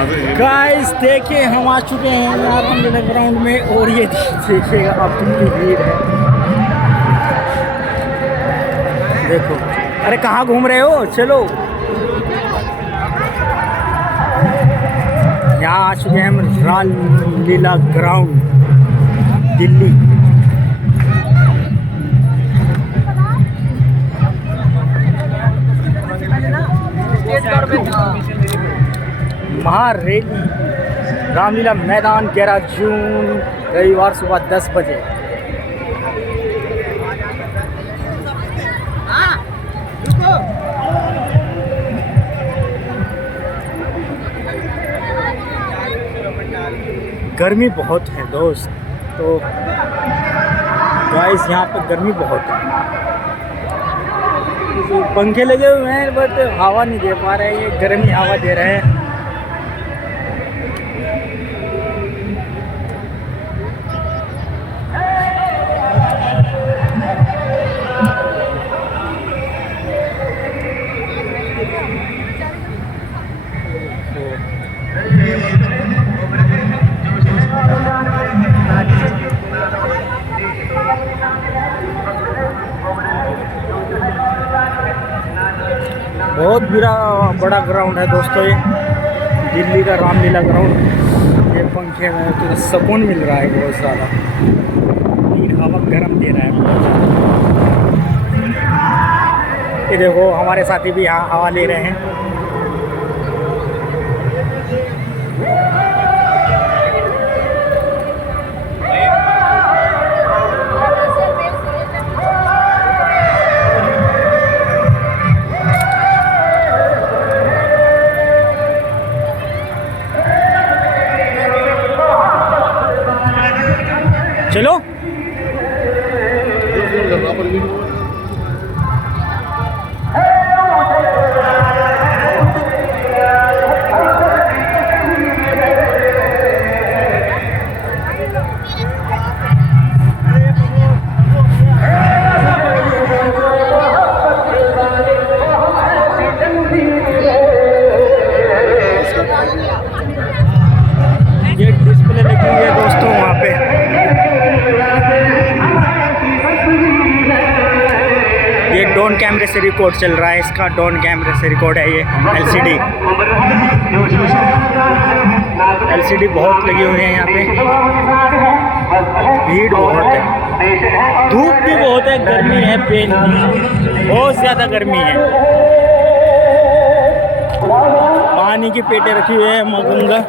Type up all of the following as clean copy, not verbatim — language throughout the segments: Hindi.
गाइस देखिए हम आ चुके हैं यार रामलीला ग्राउंड में और ये देखिएगा आप कितनी भीड़ है। देखो अरे कहाँ घूम रहे हो, चलो यहाँ आ चुके हैं हम रामलीला ग्राउंड दिल्ली। महारैली रामलीला मैदान 11 जून रविवार सुबह 10 बजे। गर्मी बहुत है दोस्त, तो गाइस यहाँ पे गर्मी बहुत है। पंखे लगे हुए हैं बट हवा नहीं दे पा रहे हैं, ये गर्मी हवा दे रहे हैं। बहुत बड़ा ग्राउंड है दोस्तों, ये दिल्ली का रामलीला ग्राउंड। ये पंखे में तो सुकून मिल रहा है बहुत ज़्यादा, हवा गर्म दे रहा है बहुत ज़्यादा। ये देखो हमारे साथी भी यहाँ हवा ले रहे हैं। चलो ये डिस्प्ले लगी हुई है दोस्तों वहाँ पे। ये ड्रोन कैमरे से रिकॉर्ड चल रहा है, इसका ड्रोन कैमरे से रिकॉर्ड है। ये एलसीडी बहुत लगी हुई है यहाँ पे। भीड़ बहुत है, धूप भी बहुत है, गर्मी है, बहुत ज़्यादा गर्मी है। पानी की पेटें रखी हुई है मगंगा।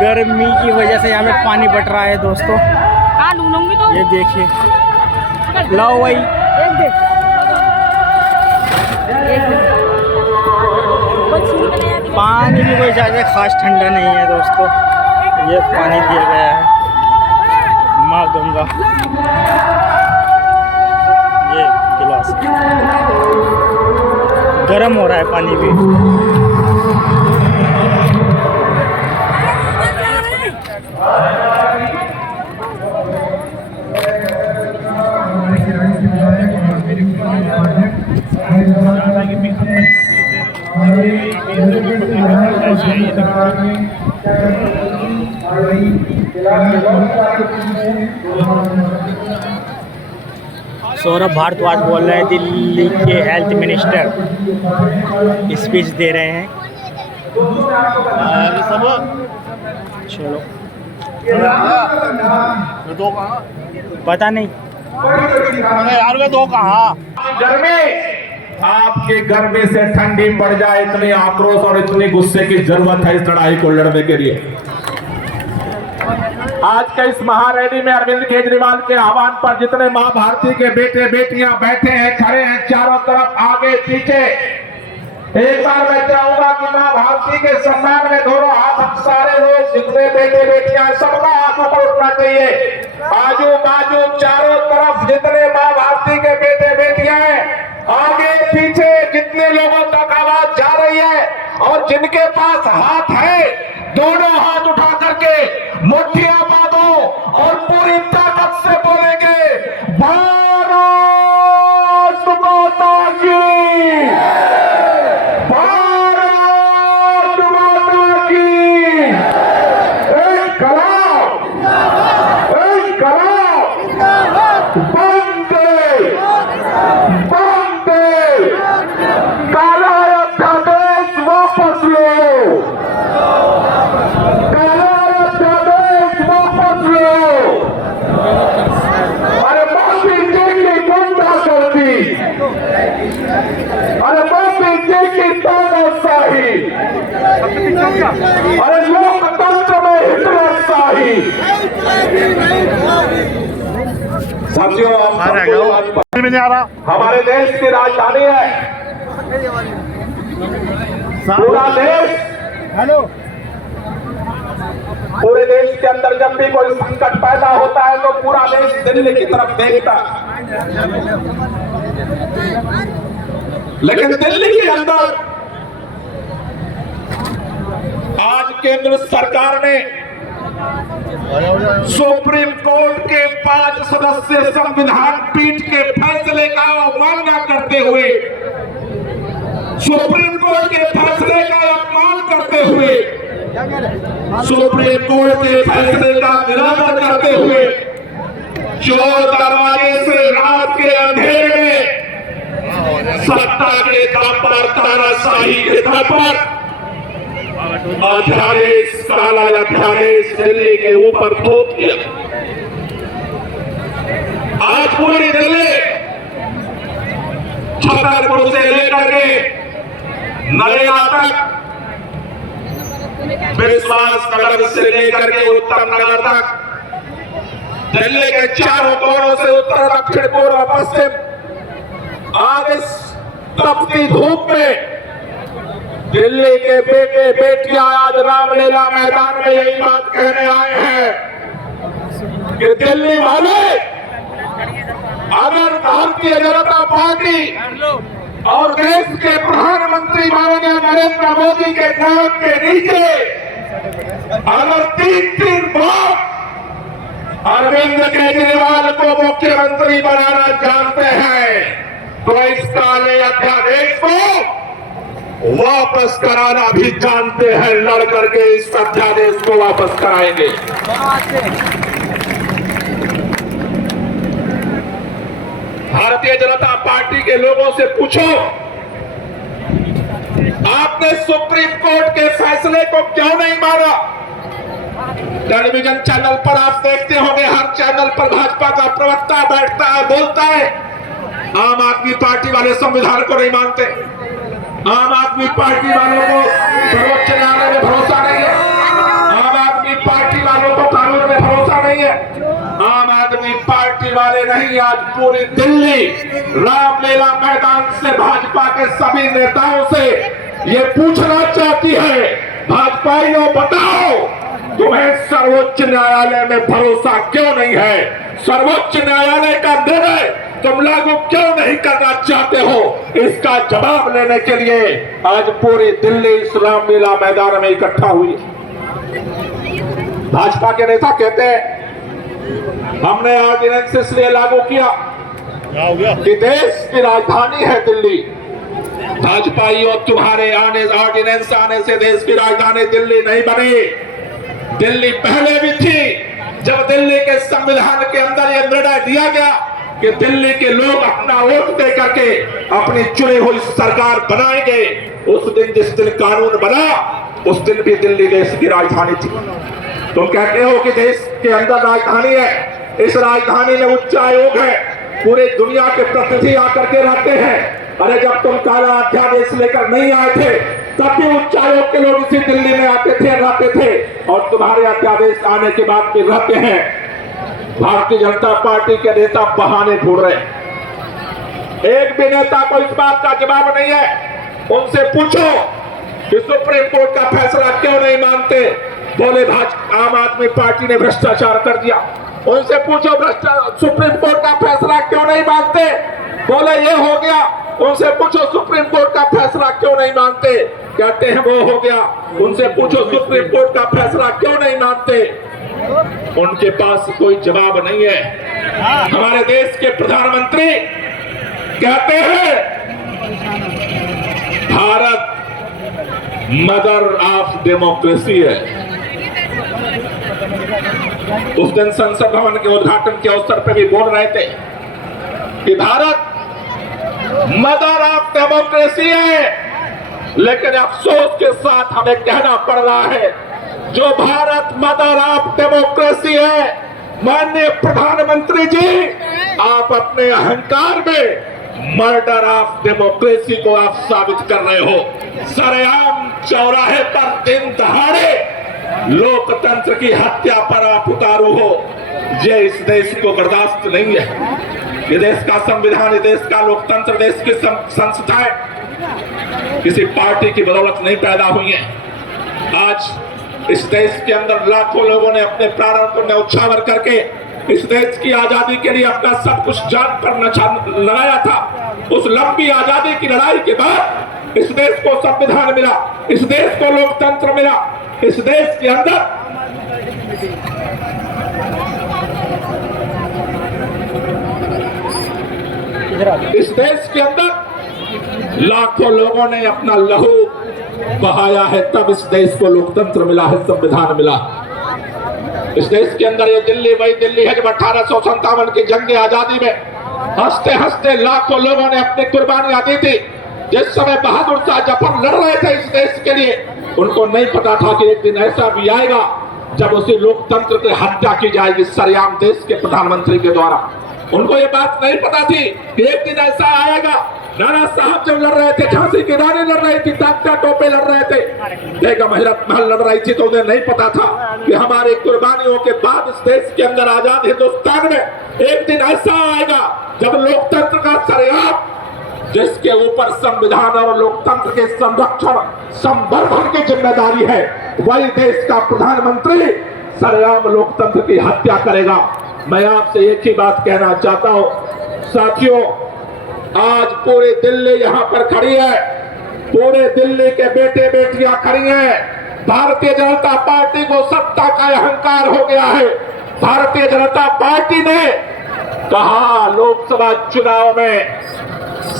गर्मी की वजह से यहाँ पे पानी बट रहा है दोस्तों। ये देखिए, लाओ भाई पानी भी कोई ज़्यादा खास ठंडा नहीं है दोस्तों। ये पानी दिया गया है माँ गंगा, ये गिलास गर्म हो रहा है पानी भी। सौरभ भारद्वाज बोल रहे हैं, दिल्ली के हेल्थ मिनिस्टर स्पीच दे रहे हैं। चलो पता नहीं यार दो कहाँ गर्मी आपके गर्मी से ठंडी पड़ जाए, इतनी आक्रोश और इतनी गुस्से की जरूरत है इस लड़ाई को लड़ने के लिए। आज के इस महारैली में अरविंद केजरीवाल के आह्वान पर जितने मां भारती के बेटे बेटियां बैठे हैं, खड़े हैं चारों तरफ, आगे पीछे, एक बार मैं चाहूंगा कि मां भारती के सम्मान में दोनों हाथ हम सारे लोग जितने बेटे बेटियां सबका हाथ ऊपर उठना चाहिए। आजू बाजू चारों तरफ जितने मां भारती के बेटे बेटियां हैं, आगे पीछे जितने लोगों तक आवाज जा रही है और जिनके पास हाथ है, दोनों हाथ उठा करके मुट्ठियां बांधो और पूरी साथियों, आप सबको में नहीं आ रहा। हमारे देश की राजधानी है, पूरा देश, हेलो, पूरे देश के अंदर जब भी कोई संकट पैदा होता है तो पूरा देश दिल्ली की तरफ देखता है। लेकिन दिल्ली के अंदर आज केंद्र सरकार ने सुप्रीम कोर्ट के 5 सदस्यीय संविधान पीठ के फैसले का अवमानना करते हुए, सुप्रीम कोर्ट के फैसले का अपमान करते हुए, सुप्रीम कोर्ट के फैसले का निरादर करते हुए चोर दरवाजे से रात के अंधेरे में सत्ता के दम पर, तानाशाही के दम पर अध्यादेश, काला अध्यादेश दिल्ली के ऊपर थोप दिया। आज पूरी दिल्ली छतरपुर से लेकर के नरेला तक, विश्वास नगर से लेकर के उत्तम नगर तक, दिल्ली के चारों कोनों से उत्तर, दक्षिण, पूर्व, पश्चिम, आज इस तपती धूप में दिल्ली के बेटे बेटियां आज रामलीला मैदान में यही बात कहने आए हैं कि दिल्ली वाले, अगर भारतीय जनता पार्टी और देश के प्रधानमंत्री माननीय नरेंद्र मोदी के नाम के नीचे अगर 3-3 बार अरविंद केजरीवाल को मुख्यमंत्री बनाना चाहते हैं तो इस काले अध्यादेश को वापस कराना भी जानते हैं। लड़ करके इस अध्यादेश को वापस कराएंगे। भारतीय जनता पार्टी के लोगों से पूछो, आपने सुप्रीम कोर्ट के फैसले को क्यों नहीं माना? टेलीविजन चैनल पर आप देखते होंगे, हर चैनल पर भाजपा का प्रवक्ता बैठता है, बोलता है आम आदमी पार्टी वाले संविधान को नहीं मानते, आम आदमी पार्टी वालों को सर्वोच्च न्यायालय में भरोसा नहीं है, आम आदमी पार्टी वालों को कानून में भरोसा नहीं है, आम आदमी पार्टी वाले नहीं। आज पूरी दिल्ली रामलीला मैदान से भाजपा के सभी नेताओं से ये पूछना चाहती है, भाजपाइयों बताओ तुम्हें सर्वोच्च न्यायालय में भरोसा क्यों नहीं है? सर्वोच्च न्यायालय का निर्णय तुम लागू क्यों नहीं करना चाहते हो? इसका जवाब लेने के लिए आज पूरी दिल्ली इस रामलीला मैदान में इकट्ठा हुई। भाजपा के नेता कहते हैं हमने ऑर्डिनेंस इसलिए लागू किया कि देश की राजधानी है दिल्ली। भाजपाइयों, तुम्हारे ऑर्डिनेंस आने से देश की राजधानी दिल्ली नहीं बनी। दिल्ली पहले भी थी। जब दिल्ली के संविधान के अंदर यह निर्णय दिया गया कि दिल्ली के लोग अपना वोट दे करके अपनी चुनी हुई सरकार बनाएंगे, उस दिन जिस दिन कानून बना उस दिन भी दिल्ली देश की राजधानी थी। तुम कहते हो कि देश के अंदर राजधानी है, इस राजधानी में उच्च आयोग है, पूरे दुनिया के प्रतिनिधि आकर के रहते हैं। अरे जब तुम काला अध्यादेश लेकर नहीं आए थे तब भी उच्च आयोग के लोग इसी दिल्ली में आते थे, रहते थे, और तुम्हारे अध्यादेश आने के बाद भी रहते हैं। भारतीय जनता पार्टी के नेता बहाने ढूंढ रहे हैं। एक भी नेता को इस बात का जवाब नहीं है। उनसे पूछो कि सुप्रीम कोर्ट का फैसला क्यों नहीं मानते? बोले आम आदमी पार्टी ने भ्रष्टाचार कर दिया। उनसे पूछो सुप्रीम कोर्ट का फैसला क्यों नहीं मानते? बोले ये हो गया। उनसे पूछो सुप्रीम कोर्ट का फैसला क्यों नहीं मानते? कहते हैं वो हो गया। उनसे पूछो सुप्रीम कोर्ट का फैसला क्यों नहीं मानते? उनके पास कोई जवाब नहीं है। हमारे देश के प्रधानमंत्री कहते हैं भारत मदर ऑफ डेमोक्रेसी है। उस दिन संसद भवन के उद्घाटन के अवसर पर भी बोल रहे थे कि भारत मदर ऑफ डेमोक्रेसी है। लेकिन अफसोस के साथ हमें कहना पड़ रहा है जो भारत मदर ऑफ डेमोक्रेसी है, माननीय प्रधानमंत्री जी, आप अपने अहंकार में मर्डर ऑफ डेमोक्रेसी को आप साबित कर रहे हो। सरेआम चौराहे पर दिन दहाड़े लोकतंत्र की हत्या पर आप उतारू हो। ये इस देश को बर्दाश्त नहीं है। ये देश का संविधान, ये देश का लोकतंत्र, देश की संस्थाएं किसी पार्टी की बदौलत नहीं पैदा हुई है। आज इस देश के अंदर लाखों लोगों ने अपने प्राणों को न्यौछावर करके इस देश की आजादी के लिए अपना सब कुछ जान पर लगाया था। उस लंबी आजादी की लड़ाई के बाद इस देश को संविधान मिला, इस देश को लोकतंत्र मिला। इस देश के अंदर इस देश के अंदर लाखों लोगों ने अपना लहू बहाया है, तब इस देश को लोकतंत्र मिला है, संविधान मिला। इस देश के अंदर ये दिल्ली वही दिल्ली है जब 1857 की जंग आजादी में हंसते हंसते लाखों लोगों ने अपनी कुर्बानियां दी थी। जिस समय बहादुर शाह जफर लड़ रहे थे इस देश के लिए, उनको नहीं पता था कि एक दिन ऐसा भी आएगा जब उसी लोकतंत्र की हत्या की जाएगी सरेआम देश के प्रधानमंत्री के द्वारा। उनको ये बात नहीं पता थी कि एक दिन ऐसा आएगा। नाना साहब जब लड़ रहे थे, झांसी की रानी लड़ रही थी, तात्या टोपे लड़ रहे थे, बेगम हजरत महल लड़ रही थी, तो उन्हें नहीं पता था कि हमारी कुर्बानियों के बाद इस देश के अंदर आजाद हिंदुस्तान में एक दिन ऐसा आएगा जब लोकतंत्र का सरेआम, जिसके ऊपर संविधान और लोकतंत्र के संरक्षण संवर्धन की जिम्मेदारी है, वही देश का प्रधानमंत्री सरेआम लोकतंत्र की हत्या करेगा। मैं आपसे एक ही बात कहना चाहता हूं साथियों, आज पूरी दिल्ली यहां पर खड़ी है, पूरे दिल्ली के बेटे बेटियां खड़ी हैं। भारतीय जनता पार्टी को सत्ता का अहंकार हो गया है। भारतीय जनता पार्टी ने कहा लोकसभा चुनाव में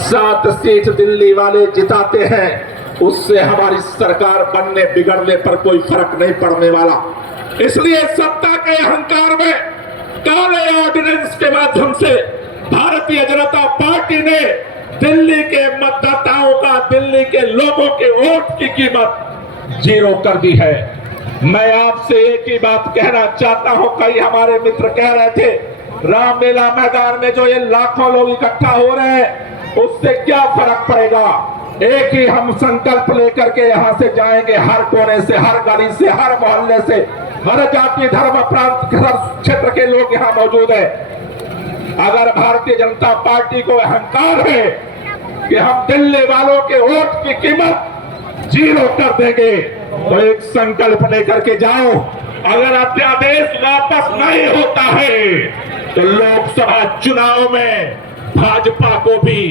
7 सीट दिल्ली वाले जिताते हैं, उससे हमारी सरकार बनने बिगड़ने पर कोई फर्क नहीं पड़ने वाला। इसलिए सत्ता के अहंकार में काले ऑर्डिनेंस के माध्यम से भारतीय जनता पार्टी ने दिल्ली के मतदाताओं का, दिल्ली के लोगों के वोट की कीमत 0 कर दी है। मैं आपसे एक ही बात कहना चाहता हूं, कई हमारे मित्र कह रहे थे रामलीला मैदान में जो ये लाखों लोग इकट्ठा हो रहे हैं उससे क्या फर्क पड़ेगा। एक ही हम संकल्प लेकर के यहाँ से जाएंगे, हर कोने से, हर गली से, हर मोहल्ले से, हर जाति धर्म प्रांत क्षेत्र के लोग यहाँ मौजूद हैं। अगर भारतीय जनता पार्टी को अहंकार है कि हम दिल्ली वालों के वोट की कीमत 0 कर देंगे, तो एक संकल्प लेकर के जाओ। अगर अध्यादेश वापस नहीं होता है तो लोकसभा चुनाव में भाजपा को भी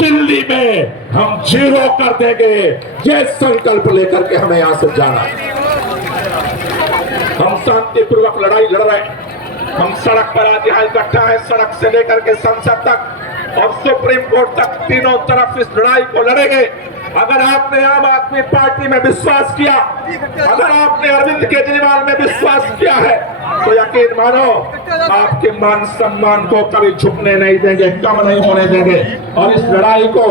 दिल्ली में हम 0 कर देंगे। ये संकल्प लेकर के हमें यहां से जाना है। हम शांतिपूर्वक लड़ाई लड़ रहे हैं, हम सड़क पर आज यहाँ इकट्ठा है, सड़क से लेकर के संसद तक और सुप्रीम कोर्ट तक, तीनों तरफ इस लड़ाई को लड़ेंगे। अगर आपने आम आदमी पार्टी में विश्वास किया, अगर आपने अरविंद केजरीवाल में विश्वास किया है, तो यकीन मानो आपके मान सम्मान को कभी झुकने नहीं देंगे, कम नहीं होने देंगे और इस लड़ाई को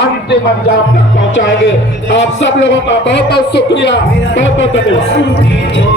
अंतिम अंजाम तक पहुंचाएंगे। आप सब लोगों का बहुत बहुत शुक्रिया, बहुत बहुत धन्यवाद।